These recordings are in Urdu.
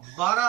12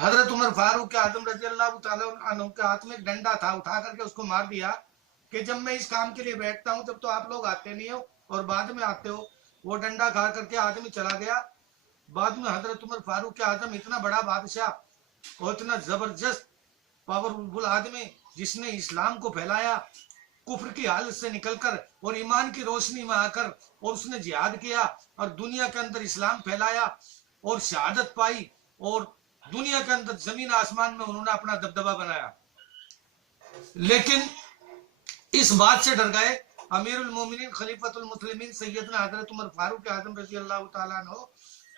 حضرت عمر فاروق اعظم رضی اللہ تعالیٰ عنہ کے ہاتھ میں ایک ڈنڈا تھا، اٹھا کر کے اس کو مار دیا کہ جب میں اس کام کے لیے بیٹھتا ہوں جب تو آپ لوگ آتے نہیں ہو اور بعد میں آتے ہو. وہ ڈنڈا کھا کر کے آدمی چلا گیا. بعد میں حضرت عمر فاروق اعظم اتنا بڑا بادشاہ اور اتنا زبردست پاورفل آدمی جس نے اسلام کو پھیلایا کفر کی حالت سے نکل کر اور ایمان کی روشنی میں آ کر، اور اس نے جہاد کیا اور دنیا کے اندر اسلام پھیلایا اور شہادت پائی اور دنیا کے اندر زمین آسمان میں انہوں نے اپنا دبدبہ بنایا. لیکن اس بات سے ڈر گئے امیر المومنین خلیفۃ المسلمین سیدنا حضرت عمر فاروق اعظم رضی اللہ تعالیٰ عنہ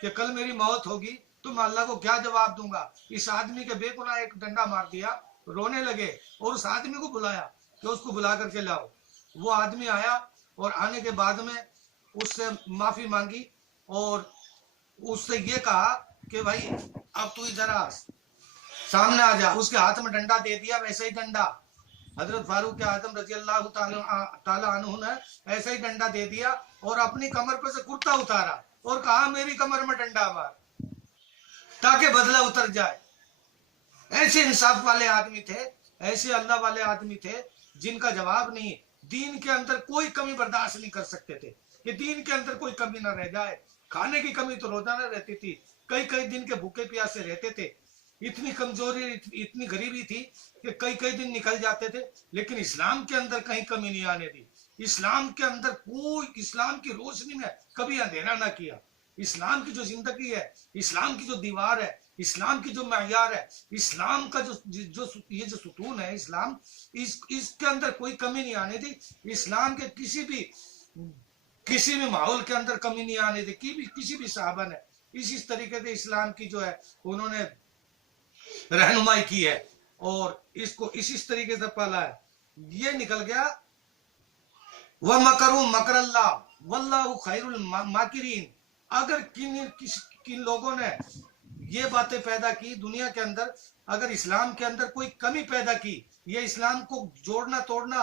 کہ کل میری موت ہوگی تو میں اللہ کو کیا جواب دوں گا. اس آدمی کے بے گناہ ایک ڈنڈا مار دیا. رونے لگے اور اس آدمی کو بلایا کہ اس کو بلا کر کے لاؤ. وہ آدمی آیا اور آنے کے بعد میں اس سے معافی مانگی اور اس سے یہ کہا کہ بھائی اب تو ذرا سامنے آ جا. اس کے ہاتھ میں ڈنڈا دے دیا، ویسے ہی ڈنڈا حضرت فاروق اعظم رضی اللہ تعالی عنہ نے ایسا ہی ڈنڈا دے دیا اور اپنی کمر پہ سے کرتا اتارا اور کہا میری کمر میں ڈنڈا مار تاکہ بدلہ اتر جائے. ایسے انصاف والے آدمی تھے، ایسے اللہ والے آدمی تھے جن کا جواب نہیں. دین کے اندر کوئی کمی برداشت نہیں کر سکتے تھے کہ دین کے اندر کوئی کمی نہ رہ جائے. کھانے کی کمی تو روزانہ رہتی تھی، کئی کئی دن کے بھوکے پیاسے رہتے تھے. اتنی کمزوری اتنی غریبی تھی کہ کئی کئی دن نکل جاتے تھے. لیکن اسلام کے اندر کہیں کمی نہیں آنے دی. اسلام کے اندر کوئی اسلام کی روشنی میں کبھی اندھیرا نہ کیا. اسلام کی جو زندگی ہے، اسلام کی جو دیوار ہے، اسلام کی جو معیار ہے، اسلام کا یہ جو ستون ہے اسلام، اس کے اندر کوئی کمی نہیں آنے دی. اسلام کے کسی بھی ماحول کے اندر کمی نہیں آنے دی. کسی بھی صحابہ نے اس طریقے سے اسلام کی جو ہے انہوں نے رہنمائی کی ہے اور اس کو اس طریقے سے پالا ہے. یہ نکل گیا وَمَكَرُوا مَكْرَ اللَّهِ وَاللَّهُ خَيْرُ الْمَاكِرِينَ. اگر کن لوگوں نے یہ باتیں پیدا کی دنیا کے اندر، اگر اسلام کے اندر کوئی کمی پیدا کی، یہ اسلام کو جوڑنا توڑنا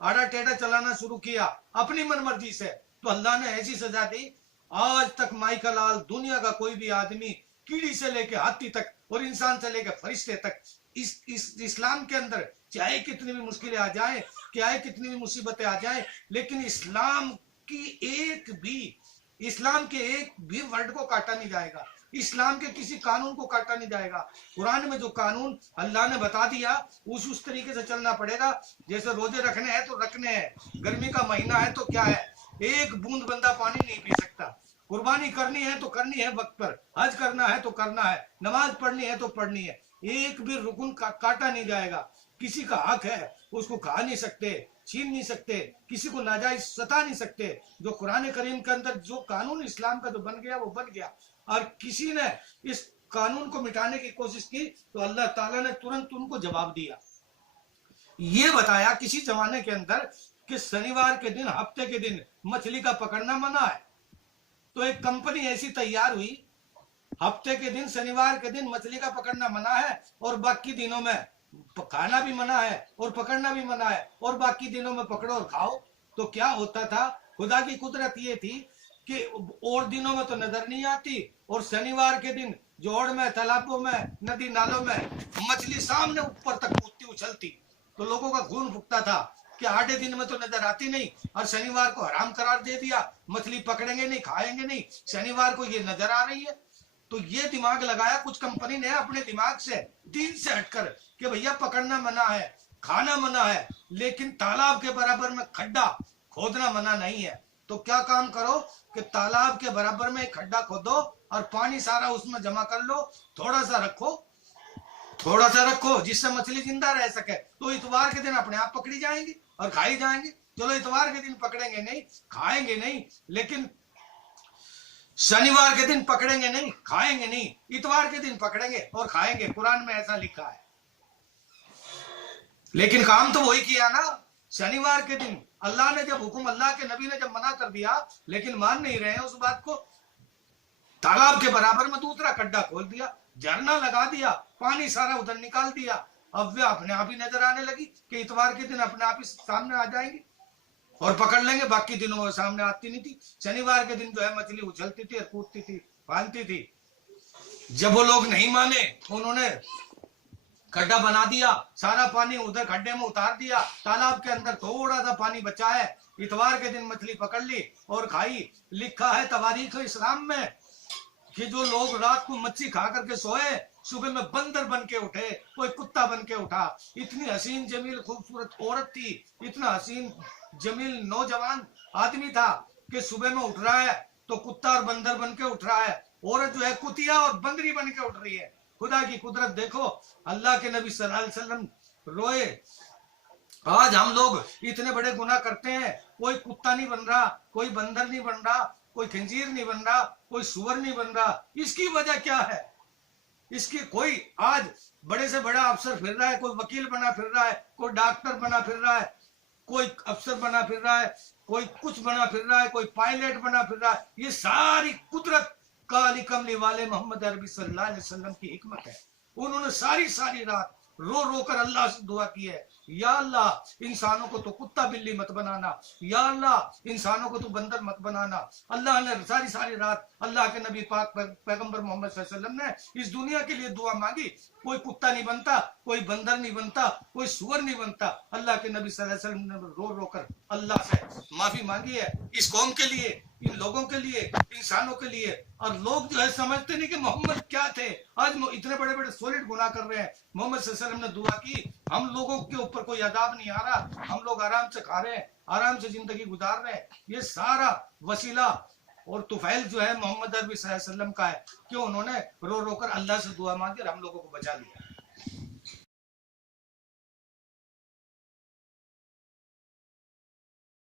آڑا ٹیڑا چلانا شروع کیا اپنی من مرضی سے، تو اللہ نے ایسی سزا دی. آج تک مائی کا لال دنیا کا کوئی بھی آدمی کیڑی سے لے کے ہاتھی تک اور انسان سے لے کے فرشتے تک اس اسلام کے اندر چاہے کتنی بھی مشکلیں آ جائیں، چاہے کتنی بھی مصیبتیں آ جائیں، لیکن اسلام کے ایک بھی ورڈ کو کاٹا نہیں جائے گا. اسلام کے کسی قانون کو کاٹا نہیں جائے گا. قرآن میں جو قانون اللہ نے بتا دیا اس طریقے سے چلنا پڑے گا. جیسے روزے رکھنے ہیں تو رکھنے ہیں، گرمی کا مہینہ ہے تو کیا ہے، ایک بوند بندہ پانی نہیں پی سکتا. قربانی کرنی ہے تو کرنی ہے وقت پر، حج کرنا ہے تو کرنا ہے، نماز پڑھنی ہے تو پڑھنی ہے. ایک بھی رکن کاٹا نہیں جائے گا. کسی کا حق ہے اس کو کھا نہیں سکتے، چھین نہیں سکتے، کسی کو ناجائز ستا نہیں سکتے. جو قرآن کریم کے اندر جو قانون اسلام کا جو بن گیا وہ بن گیا. اور کسی نے اس قانون کو مٹانے کی کوشش کی تو اللہ تعالیٰ نے ترنت ان کو جواب دیا. یہ بتایا کسی زمانے کے اندر کہ شنیوار کے دن، ہفتے کے دن مچھلی کا پکڑنا منع ہے. تو ایک کمپنی ایسی تیار ہوئی، ہفتے کے دن شنیوار کے دن مچھلی کا پکڑنا منع ہے اور باقی دنوں میں کھانا بھی منع ہے اور پکڑنا بھی منع ہے اور باقی دنوں میں پکڑو اور کھاؤ. تو کیا ہوتا تھا، خدا کی قدرت یہ تھی کہ اور دنوں میں تو نظر نہیں آتی اور شنیوار کے دن جوڑ میں، تالابوں میں، ندی نالوں میں مچھلی سامنے اوپر تک کودتی اچھلتی. تو لوگوں کا خون پھکتا تھا کہ آٹھے دن میں تو نظر آتی نہیں اور شنیوار کو حرام قرار دے دیا، مچھلی پکڑیں گے نہیں، کھائیں گے نہیں، شنیوار کو یہ نظر آ رہی ہے. تو یہ دماغ لگایا کچھ کمپنی نے اپنے دماغ سے، دین سے ہٹ کر کہ بھیا پکڑنا منع ہے، کھانا منع ہے، لیکن تالاب کے برابر میں کھڈا کھودنا منع نہیں ہے. تو کیا کام کرو کہ تالاب کے برابر میں ایک کھڈا کھودو اور پانی سارا اس میں جمع کر لو، تھوڑا سا رکھو جس سے مچھلی زندہ رہ سکے. تو اتوار کے دن اپنے آپ پکڑی جائیں گی اور کھائی جائیں گی. چلو اتوار کے دن پکڑیں گے نہیں، کھائیں گے نہیں، لیکن شنیوار کے دن پکڑیں گے نہیں، کھائیں گے نہیں، اتوار کے دن پکڑیں گے اور کھائیں گے. قرآن میں ایسا لکھا ہے. لیکن کام تو وہی کیا نا. شنیوار کے دن اللہ نے جب حکم، اللہ کے نبی نے جب منع کر دیا لیکن مان نہیں رہے ہیں اس بات کو. تالاب کے برابر میں دوسرا کھڈا کھول دیا، جھرنا لگا دیا، پانی سارا ادھر نکال دیا. اب وہ اپنے آپ ہی نظر آنے لگی کہ اتوار کے دن اپنے آپ ہی سامنے آ جائیں گی اور پکڑ لیں گے. باقی دنوں میں سامنے آتی نہیں تھی. شنیوار کے دن جو ہے مچھلی اچھلتی تھی اور کودتی تھی، پھانتی تھی. جب وہ لوگ نہیں مانے انہوں نے گڈھا بنا دیا، سارا پانی ادھر گڈھے میں اتار دیا، تالاب کے اندر تھوڑا سا پانی بچا ہے، اتوار کے دن مچھلی پکڑ لی اور کھائی۔ لکھا ہے تواریخ اسلام میں کہ جو لوگ رات کو مچھی کھا کر کے سوئے صبح میں بندر بن کے اٹھے، کوئی کتا بن کے اٹھا۔ اتنی حسین جمیل خوبصورت عورت تھی، اتنا حسین جمیل نوجوان آدمی تھا کہ صبح میں اٹھ رہا ہے تو کتا اور بندر بن کے اٹھ رہا ہے، عورت جو ہے کتیا اور بندری بن کے اٹھ رہی ہے۔ خدا کی قدرت دیکھو، اللہ کے نبی صلی اللہ علیہ وسلم روئے۔ آج ہم لوگ اتنے بڑے گناہ کرتے ہیں، کوئی کتا نہیں بن رہا، کوئی بندر نہیں بن رہا، کوئی خنزیر نہیں بن رہا، کوئی سور نہیں بن رہا۔ اس کی وجہ کیا ہے؟ اس کی کوئی آج بڑے سے بڑا افسر پھر رہا ہے، کوئی وکیل بنا پھر رہا ہے، کوئی ڈاکٹر بنا پھر رہا ہے، کوئی افسر بنا پھر رہا ہے، کوئی کچھ بنا پھر رہا ہے، کوئی پائلٹ بنا پھر رہا ہے۔ یہ ساری قدرت کالی کملی والے محمد عربی صلی اللہ علیہ وسلم کی حکمت ہے۔ انہوں نے ساری رات رو رو کر اللہ سے دعا کی ہے، یا اللہ انسانوں کو تو کتا بلی مت بنانا، یا اللہ انسانوں کو تو بندر مت بنانا۔ اللہ نے ساری رات اللہ کے نبی پاک پیغمبر محمد صلی اللہ علیہ وسلم نے اس دنیا کے لیے دعا مانگی، کوئی کتا نہیں بنتا، کوئی بندر نہیں بنتا، کوئی سور نہیں بنتا۔ اللہ کے نبی صلی اللہ علیہ وسلم نے رو رو کر اللہ سے معافی مانگی ہے، اس قوم کے لیے، ان لوگوں کے لیے، انسانوں کے لیے۔ اور لوگ جو ہے سمجھتے نہیں کہ محمد کیا تھے، آج اتنے بڑے بڑے سولڈ گناہ کر رہے ہیں۔ محمد صلی اللہ علیہ وسلم نے دعا کی، ہم لوگوں کے اوپر کوئی عذاب نہیں آ رہا، ہم لوگ آرام سے کھا رہے ہیں، آرام سے زندگی گزار رہے ہیں۔ یہ سارا وسیلہ اور طفیل جو ہے محمد عربی صلی اللہ علیہ وسلم کا ہے کہ انہوں نے رو رو کر اللہ سے دعا مانگی اور ہم لوگوں کو بچا لیا۔